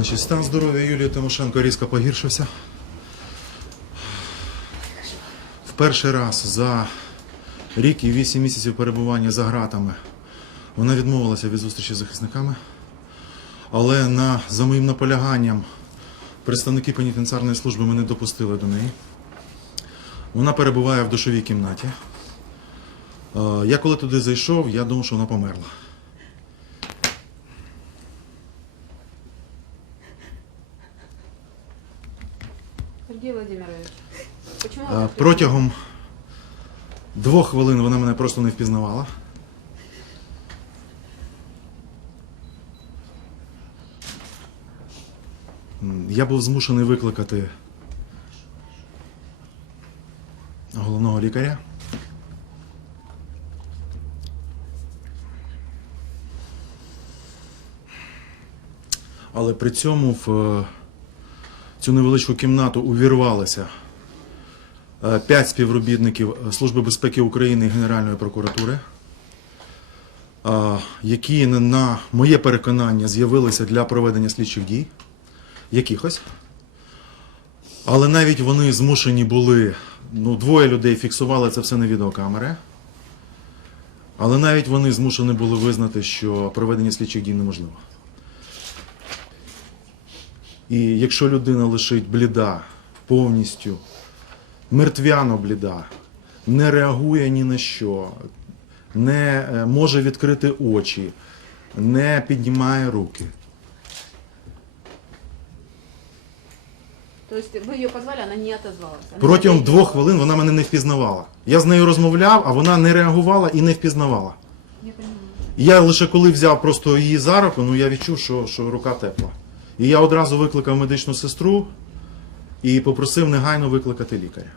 Значить, стан здоров'я Юлії Тимошенко різко погіршився. В перший раз за рік і вісім місяців перебування за ґратами вона відмовилася від зустрічі з захисниками. Але на, за моїм наполяганням представники пенітенціарної служби мене допустили до неї. Вона перебуває в душовій кімнаті. Е, Я коли туди зайшов, я думав, що вона померла. Сергей Владимирович, почему Е, так Протягом двох хвилин вона мене просто не впізнавала. М, Я був змушений викликати головного лікаря. Але при цьому в е, цю невеличку кімнату увірвалися е, п'ять співробітників Служби безпеки України і Генеральної прокуратури, е, які на- на моє переконання з'явилися для проведення слідчих дій якихось. Але навіть вони змушені були, ну, двоє людей фіксували це все на відеокамери. Але навіть вони змушені були визнати, що проведення слідчих дій неможливо. І якщо людина лишить бліда повністю, мертвяно бліда, не реагує ні на що, не е, може відкрити очі, не піднімає руки. То есть вы ее позвали, она не отозвалась? Она Протягом не двох хвилин вона мене не впізнавала. Я з нею розмовляв, а вона не реагувала і не впізнавала. Я. Я лише коли взяв просто її за руку, ну я відчув, що, що рука тепла. І я одразу викликав медичну сестру і попросив негайно викликати лікаря.